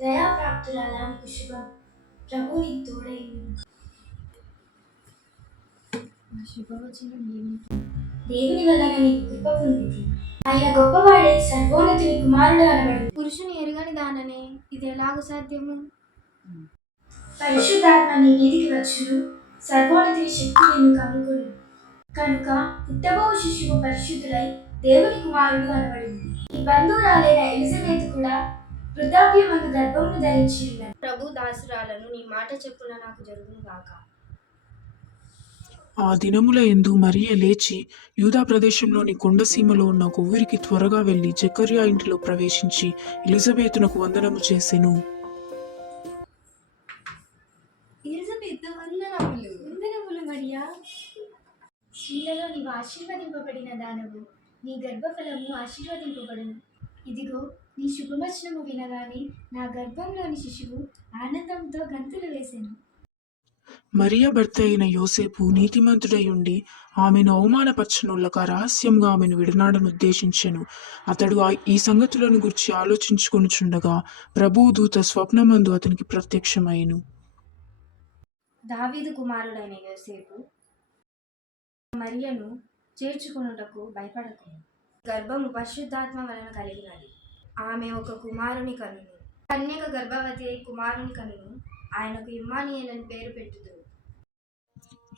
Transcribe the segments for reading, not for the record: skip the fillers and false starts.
దయాప్రాప్తురాలా నీకు శుభం. ప్రభు నీకు తోడైయుండును. శుభవచనం ఏమిటి? దేవుని వలన నీకు కృప పొందితి. ఆయన గొప్పవాడే, సర్వోన్నతుని కుమారుడు అనబడు. పురుషుని ఎరుగని దాననే ఇది ఎలాగూ సాధ్యము? పరిశుద్ధాత్మ నీ మీదికి వచ్చును, సర్వోన్నతుని శక్తి నిన్ను కమ్ముకొను. కనుక పుట్టబోవు శిశువు పరిశుద్ధులై దేవుని కుమారుడు అనబడు. ఈ బంధువురాలైన ఎలిజబెత్ కూడా వృద్ధాప్యమందు గర్భమును ధరించి ఉన్నది. ప్రభు దాసురాలను నీ మాట చెప్పున నాకు జరుగును గాక. ఆ దినముల యందు మరియ లేచి యూదా ప్రదేశంలోని కొండసీమలో ఉన్న ఒక ఊరికి త్వరగా వెళ్లి జకర్యా ఇంటిలో ప్రవేశించి ఎలిజబెతునకు వందనము చేసెను. వందనములు మరియా, స్త్రీలలో నీవు ఆశీర్వదింపబడిన దానవు, నీ గర్భఫలము ఆశీర్వదింపబడును. ఇదిగో నీ శుభవచనము వినగానే నా గర్భంలోని శిశువు ఆనందంతో గంతులు వేసెను. మరియ భర్త అయిన యోసేపు నీతిమంతుడై ఉండి ఆమెను అవమానపరచనులక రహస్యంగా ఆమెను విడనాడనుద్దేశించెను. అతడు ఈ సంగతులను గురించి ఆలోచించుకొనుచుండగా ప్రభువు దూత స్వప్నమందు అతనికి ప్రత్యక్షమయ్యెను. దావీదు కుమారుడైన యోసేపు, మరియను చేర్చుకొనుటకు భయపడకు. గర్భము పరిశుద్ధాత్మ వలన కలిగినది. ఆమె ఒక కుమారుని కనును. కన్యక గర్భవతి అయి కుమారుని కనును. ఆయనకు ఇమ్మానుయేలు అని పేరు పెట్టుదురు.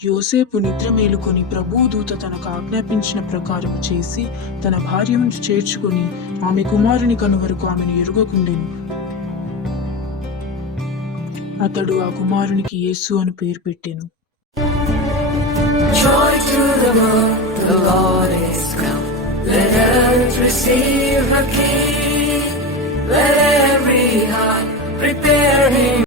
యోసేపు నిద్ర మేలుకొని ప్రభువు దూత తనకు ఆజ్ఞాపించిన ప్రకారం చేసి తన భార్యను చేర్చుకొని ఆమె కుమారుని కను వరకు ఆమెను ఎరుగకుండెను. అతడు ఆ కుమారునికి యేసు అని పేరు పెట్టెను. Joy to the world, the Lord is come. Let earth receive her King. Let every heart prepare him.